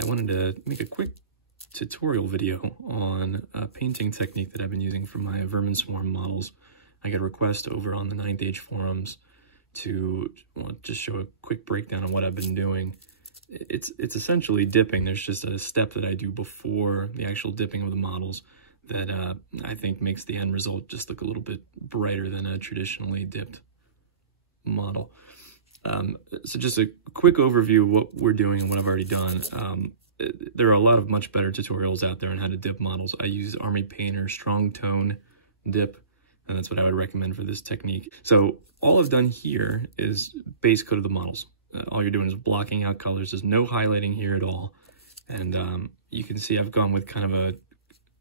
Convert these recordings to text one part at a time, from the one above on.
I wanted to make a quick tutorial video on a painting technique that I've been using for my Vermin Swarm models. I got a request over on the 9th Age forums to just show a quick breakdown of what I've been doing. It's essentially dipping. There's just a step that I do before the actual dipping of the models that I think makes the end result just look a little bit brighter than a traditionally dipped model. So just a quick overview of what we're doing and what I've already done. There are a lot of much better tutorials out there on how to dip models. I use Army Painter Strong Tone Dip, and that's what I would recommend for this technique. So all I've done here is base coat of the models. All you're doing is blocking out colors. There's no highlighting here at all. And you can see I've gone with kind of a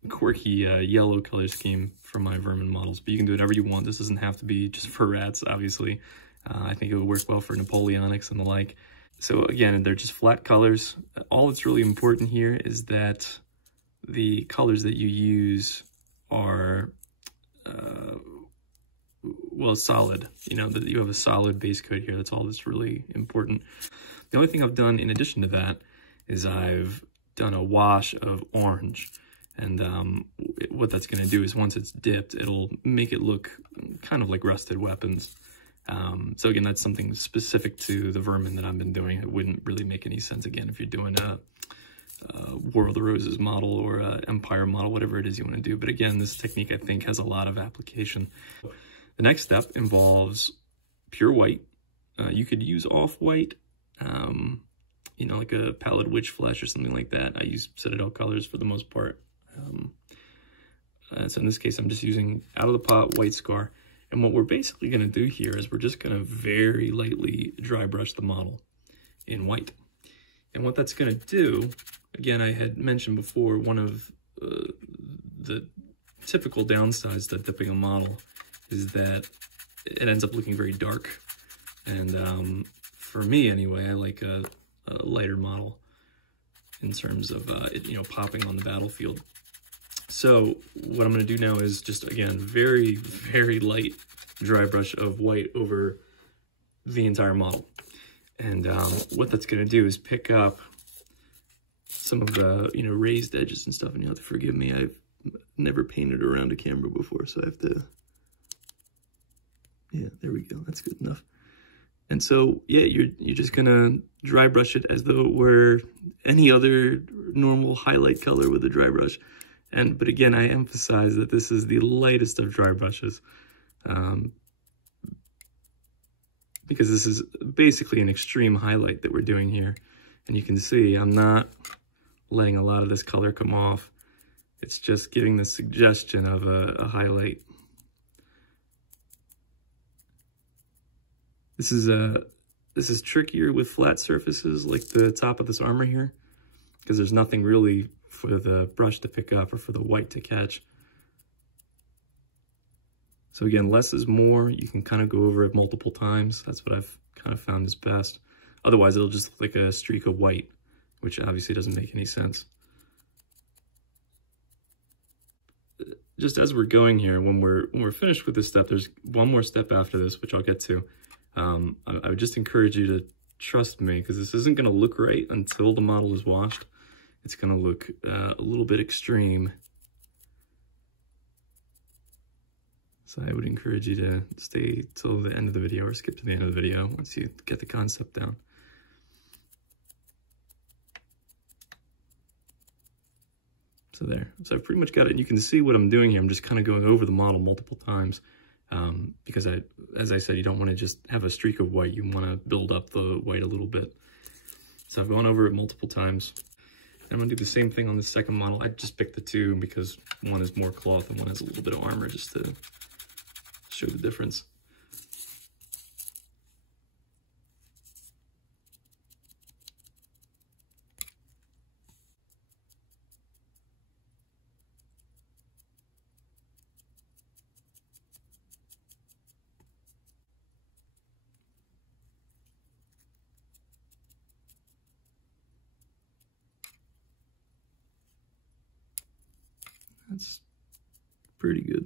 quirky yellow color scheme for my Vermin models, but you can do whatever you want. This doesn't have to be just for rats, obviously. I think it would work well for Napoleonics and the like. So again, they're just flat colors. All that's really important here is that the colors that you use are, well, solid. You know, that you have a solid base coat here. That's all that's really important. The only thing I've done in addition to that is I've done a wash of orange. And what that's going to do is once it's dipped, it'll make it look kind of like rusted weapons. So again, that's something specific to the Vermin that I've been doing. It wouldn't really make any sense, again, if you're doing a War of the Roses model or a Empire model, whatever it is you want to do. But again, this technique, I think, has a lot of application. The next step involves pure white. You could use off-white, you know, like a Pallid Witch Flesh or something like that. I use Citadel colors for the most part. So in this case, I'm just using out of the pot white Scar. And what we're basically going to do here is we're just going to very lightly dry brush the model in white. And what that's going to do, again, I had mentioned before, one of the typical downsides to dipping a model is that it ends up looking very dark. And for me, anyway, I like a lighter model in terms of, it, you know, popping on the battlefield. So what I'm going to do now is just, again, very, very light dry brush of white over the entire model. And what that's going to do is pick up some of the, you know, raised edges and stuff. And you'll have to forgive me. I've never painted around a camera before, so I have to... Yeah, there we go. That's good enough. And so, yeah, you're just going to dry brush it as though it were any other normal highlight color with a dry brush. But again, I emphasize that this is the lightest of dry brushes, because this is basically an extreme highlight that we're doing here. And you can see I'm not letting a lot of this color come off. It's just giving the suggestion of a highlight. This is trickier with flat surfaces like the top of this armor here, because there's nothing really for the brush to pick up or for the white to catch. So again, less is more. You can kind of go over it multiple times. That's what I've kind of found is best. Otherwise, it'll just look like a streak of white, which obviously doesn't make any sense. Just as we're going here, when we're finished with this step, there's one more step after this, which I'll get to. I would just encourage you to trust me, because this isn't going to look right until the model is washed. It's going to look a little bit extreme. So I would encourage you to stay till the end of the video or skip to the end of the video once you get the concept down. So there. So I've pretty much got it. And you can see what I'm doing here. I'm just kind of going over the model multiple times. Because as I said, you don't want to just have a streak of white. You want to build up the white a little bit. So I've gone over it multiple times. I'm going to do the same thing on the second model. I just picked the two because one is more cloth and one has a little bit of armor, just to show the difference. That's pretty good.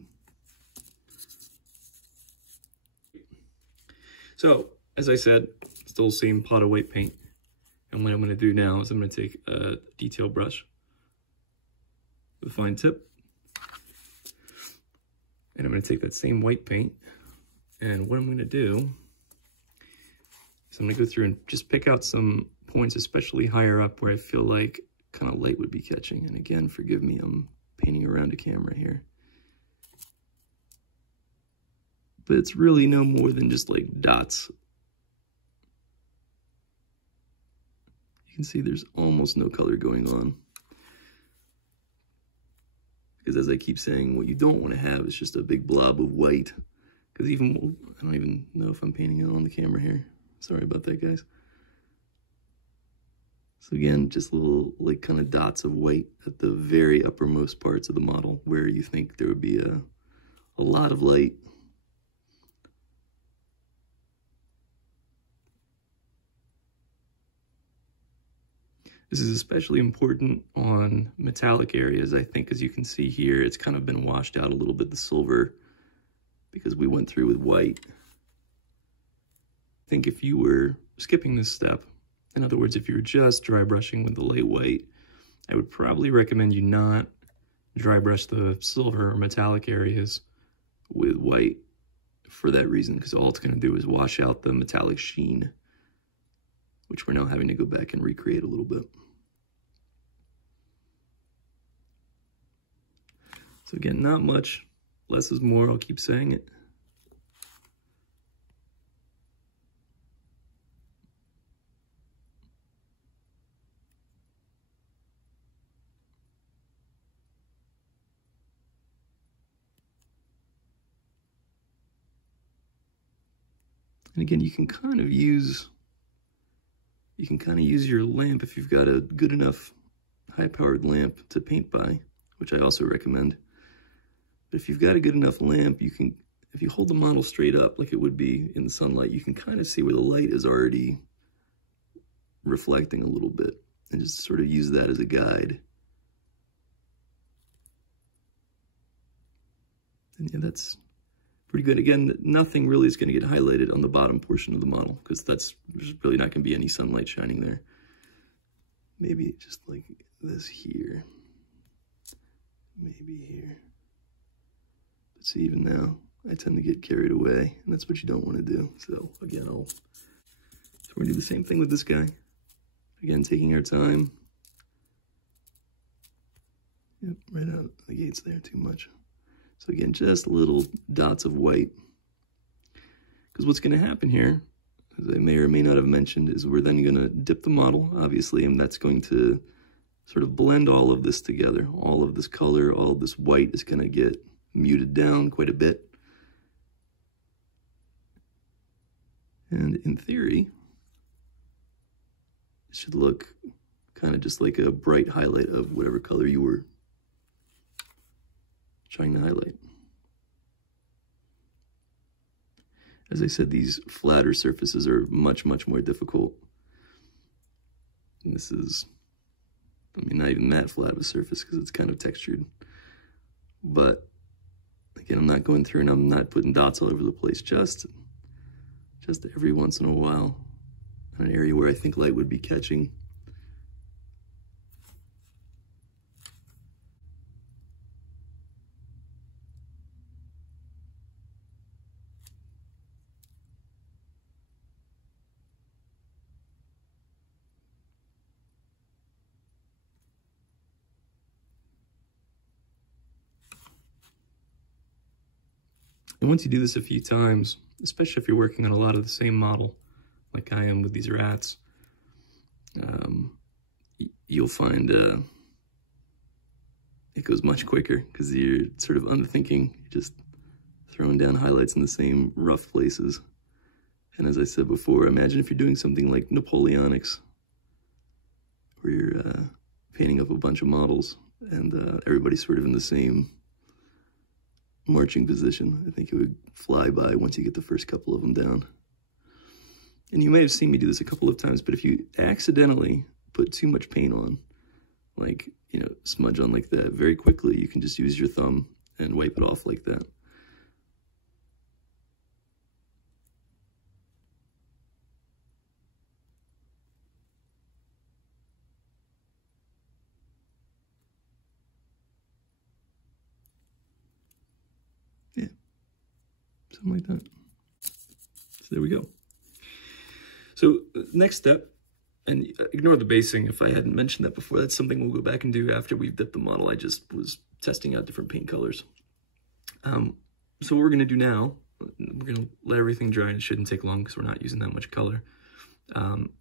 So, as I said, still same pot of white paint. And what I'm going to do now is I'm going to take a detail brush with a fine tip, and I'm going to take that same white paint, and what I'm going to do is I'm going to go through and just pick out some points, especially higher up where I feel like kind of light would be catching. And again, forgive me, I'm painting around a camera here. But it's really no more than just like dots. You can see there's almost no color going on. Because as I keep saying, what you don't want to have is just a big blob of white. Because even, I don't even know if I'm painting it on the camera here. Sorry about that, guys. So again, just little like kind of dots of white at the very uppermost parts of the model where you think there would be a lot of light. This is especially important on metallic areas, I think, as you can see here. It's kind of been washed out a little bit, the silver, because we went through with white. I think if you were skipping this step, in other words, if you were just dry brushing with the light white, I would probably recommend you not dry brush the silver or metallic areas with white for that reason, because all it's going to do is wash out the metallic sheen, which we're now having to go back and recreate a little bit. So again, not much. Less is more, I'll keep saying it. And again, you can kind of use your lamp if you've got a good enough high-powered lamp to paint by, which I also recommend. But if you've got a good enough lamp, you can, if you hold the model straight up like it would be in sunlight, you can kind of see where the light is already reflecting a little bit, and just sort of use that as a guide. And yeah, that's pretty good. Again, nothing really is going to get highlighted on the bottom portion of the model, because there's really not going to be any sunlight shining there. Maybe just like this here. Maybe here. But see, even now, I tend to get carried away, and that's what you don't want to do. So again, so we're going to do the same thing with this guy. Again, taking our time. Yep, right out the gates there, too much. So again, just little dots of white. Because what's going to happen here, as I may or may not have mentioned, is we're then going to dip the model, obviously, and that's going to sort of blend all of this together. All of this color, all of this white is going to get muted down quite a bit. And in theory, it should look kind of just like a bright highlight of whatever color you were trying to highlight. As I said, these flatter surfaces are much, much more difficult. And this is, I mean, not even that flat of a surface because it's kind of textured. But again, I'm not going through and I'm not putting dots all over the place, just every once in a while in an area where I think light would be catching. And once you do this a few times, especially if you're working on a lot of the same model, like I am with these rats, you'll find it goes much quicker because you're sort of unthinking, just throwing down highlights in the same rough places. And as I said before, imagine if you're doing something like Napoleonics, where you're painting up a bunch of models and everybody's sort of in the same marching position. I think it would fly by once you get the first couple of them down. And you may have seen me do this a couple of times, but if you accidentally put too much paint on, like, you know, smudge on like that, very quickly you can just use your thumb and wipe it off like that. Yeah, something like that. So there we go. So next step, and ignore the basing if I hadn't mentioned that before. That's something we'll go back and do after we've dipped the model. I just was testing out different paint colors. So what we're going to do now, we're going to let everything dry, and it shouldn't take long because we're not using that much color,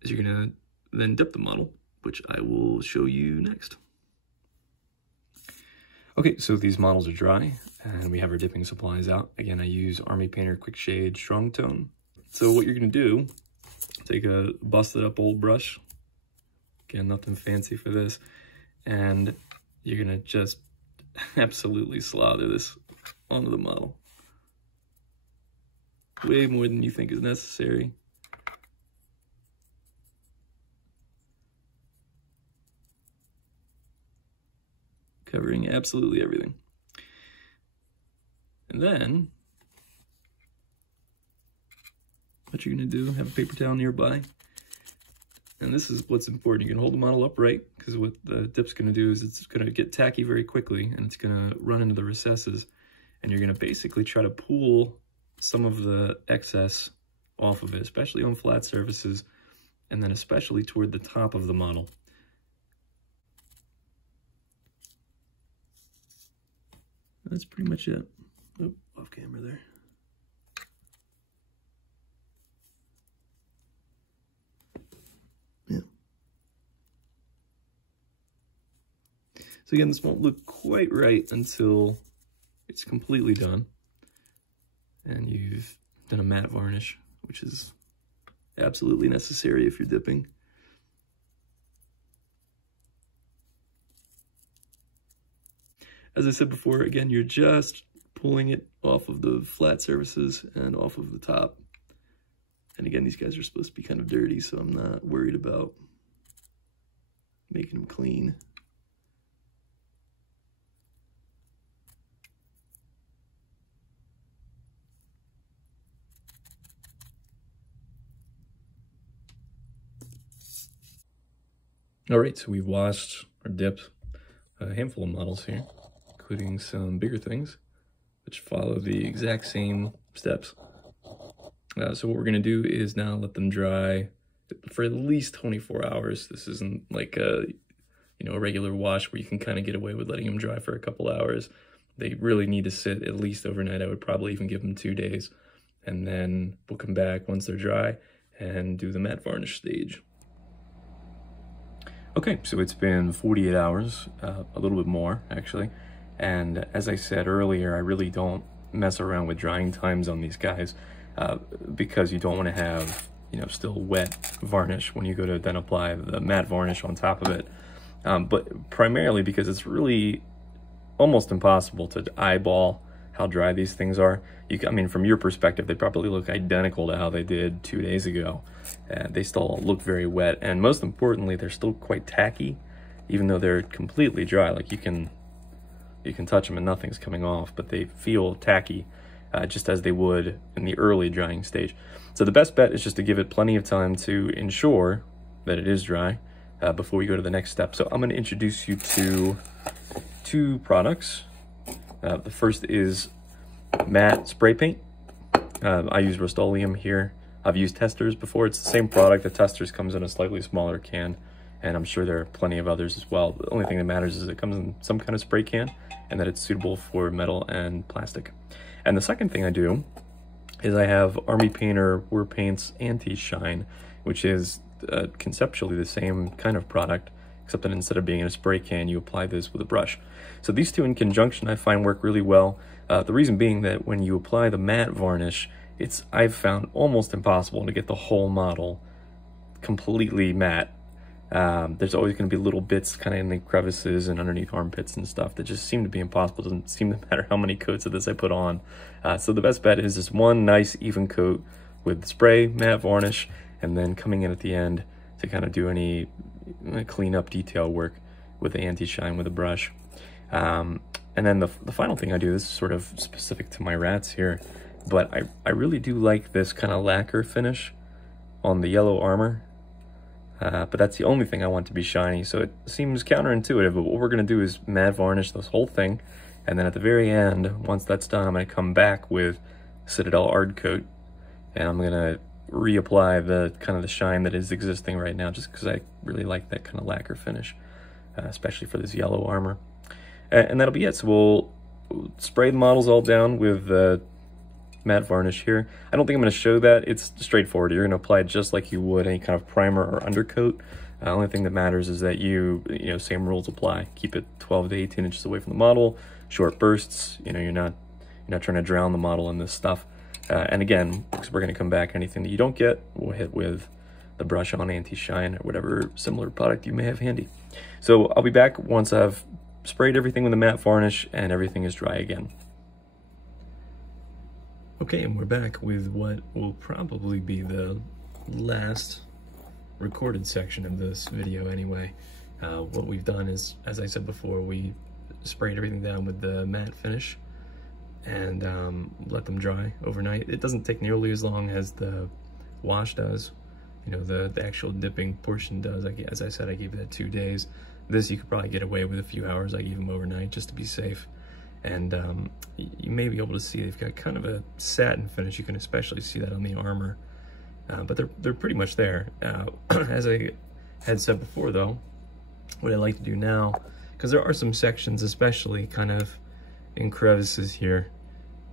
is you're going to then dip the model, which I will show you next. Okay, so these models are dry, and we have our dipping supplies out. Again, I use Army Painter Quick Shade Strong Tone. So what you're going to do, take a busted up old brush, again, nothing fancy for this, and you're going to just absolutely slather this onto the model. Way more than you think is necessary. Covering absolutely everything. And then, what you're gonna do, have a paper towel nearby. And this is what's important. You can hold the model upright, because what the dip's gonna do is it's gonna get tacky very quickly, and it's gonna run into the recesses. And you're gonna basically try to pull some of the excess off of it, especially on flat surfaces, and then especially toward the top of the model. That's pretty much it. Oh, off camera there. Yeah. So again, this won't look quite right until it's completely done and you've done a matte varnish, which is absolutely necessary if you're dipping. As I said before, again, you're just pulling it off of the flat surfaces and off of the top. And again, these guys are supposed to be kind of dirty, so I'm not worried about making them clean. All right, so we've washed or dipped a handful of models here, including some bigger things, which follow the exact same steps. So what we're gonna do is now let them dry for at least 24 hours. This isn't like a regular wash where you can kind of get away with letting them dry for a couple hours. They really need to sit at least overnight. I would probably even give them 2 days. And then we'll come back once they're dry and do the matte varnish stage. Okay, so it's been 48 hours, a little bit more actually. And as I said earlier, I really don't mess around with drying times on these guys because you don't want to have, still wet varnish when you go to then apply the matte varnish on top of it. But primarily because it's really almost impossible to eyeball how dry these things are. I mean, from your perspective, they probably look identical to how they did 2 days ago. They still look very wet, and most importantly, they're still quite tacky, even though they're completely dry. Like you can touch them and nothing's coming off, but they feel tacky, just as they would in the early drying stage. So the best bet is just to give it plenty of time to ensure that it is dry before we go to the next step. So I'm going to introduce you to 2 products. The first is matte spray paint. I use Rust-Oleum here. I've used Testors before. It's the same product. The Testors comes in a slightly smaller can, and I'm sure there are plenty of others as well. The only thing that matters is it comes in some kind of spray can and that it's suitable for metal and plastic. And the second thing I do is I have Army Painter Warpaint's Anti-Shine, which is conceptually the same kind of product, except that instead of being in a spray can, you apply this with a brush. So these two in conjunction I find work really well. The reason being that when you apply the matte varnish, I've found almost impossible to get the whole model completely matte. There's always going to be little bits kind of in the crevices and underneath armpits and stuff that just seem to be impossible. It doesn't seem to matter how many coats of this I put on. So the best bet is just one nice even coat with spray, matte varnish, and then coming in at the end to kind of do any cleanup detail work with the anti-shine with a brush. And then the final thing I do, this is sort of specific to my rats here, but I really do like this kind of lacquer finish on the yellow armor. But that's the only thing I want to be shiny, so it seems counterintuitive, but what we're going to do is matte varnish this whole thing, And then at the very end, once that's done, I'm going to come back with Citadel Ard Coat, and I'm going to reapply the kind of the shine that is existing right now, just because I really like that kind of lacquer finish, especially for this yellow armor. And that'll be it. So we'll spray the models all down with matte varnish here. I don't think I'm going to show that. It's straightforward. You're going to apply it just like you would any kind of primer or undercoat. The only thing that matters is that you know, same rules apply. Keep it 12 to 18 inches away from the model, short bursts. You know, you're not trying to drown the model in this stuff. And again, because we're going to come back, anything that you don't get, we'll hit with the Brush On Anti-Shine or whatever similar product you may have handy. So I'll be back once I've sprayed everything with the matte varnish and everything is dry again. Okay, and we're back with what will probably be the last recorded section of this video anyway. What we've done is, as I said before, we sprayed everything down with the matte finish and let them dry overnight. It doesn't take nearly as long as the wash does. You know, the actual dipping portion does. As I said, I gave that 2 days. This you could probably get away with a few hours. I gave them overnight just to be safe. And you may be able to see they've got kind of a satin finish. You can especially see that on the armor. But they're pretty much there. As I had said before though, what I like to do now, because there are some sections, especially kind of in crevices here,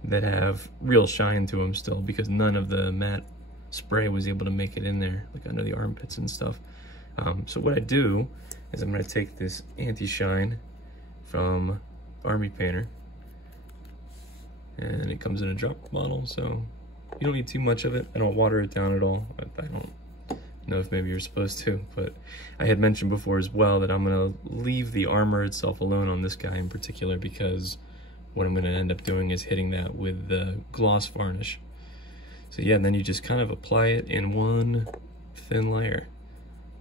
that have real shine to them still, because none of the matte spray was able to make it in there, like under the armpits and stuff. So what I do is I'm going to take this anti-shine from Army Painter, and it comes in a drop bottle, so you don't need too much of it. I don't water it down at all. I don't know if maybe you're supposed to, but I had mentioned before as well that I'm going to leave the armor itself alone on this guy in particular, because what I'm going to end up doing is hitting that with the gloss varnish. So yeah, and then you just kind of apply it in one thin layer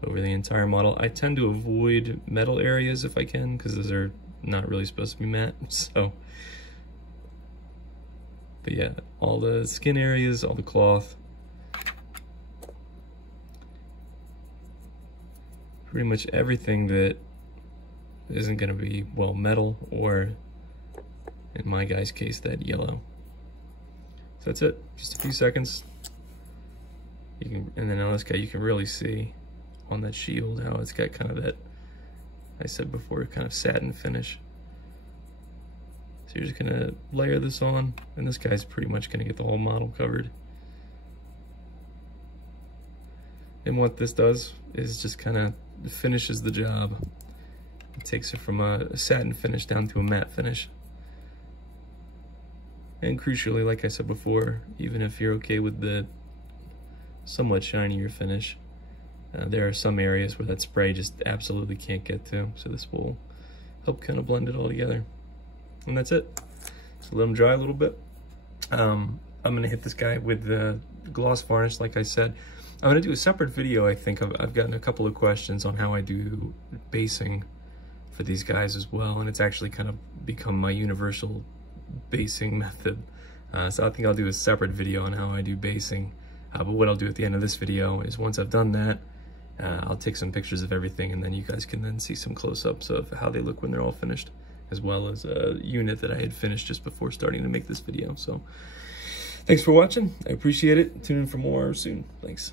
over the entire model. I tend to avoid metal areas if I can, because those are not really supposed to be matte. So, but yeah, all the skin areas, all the cloth, pretty much everything that isn't going to be, well, metal, or in my guy's case, that yellow. So that's it, just a few seconds. You can, and then on this guy, you can really see on that shield how it's got kind of that, I said before, kind of satin finish. So you're just gonna layer this on, and this guy's pretty much gonna get the whole model covered. And what this does is just kind of finishes the job. It takes it from a satin finish down to a matte finish. And crucially, like I said before, even if you're okay with the somewhat shinier finish, there are some areas where that spray just absolutely can't get to, so this will help kind of blend it all together. And that's it. So let them dry a little bit. I'm gonna hit this guy with the gloss varnish, like I said. I'm gonna do a separate video, I think. I've gotten a couple of questions on how I do basing for these guys as well, and it's actually kind of become my universal basing method. So I think I'll do a separate video on how I do basing. But what I'll do at the end of this video is, once I've done that, I'll take some pictures of everything, and then you guys can then see some close-ups of how they look when they're all finished, as well as a unit that I had finished just before starting to make this video. So thanks for watching. I appreciate it. Tune in for more soon. Thanks.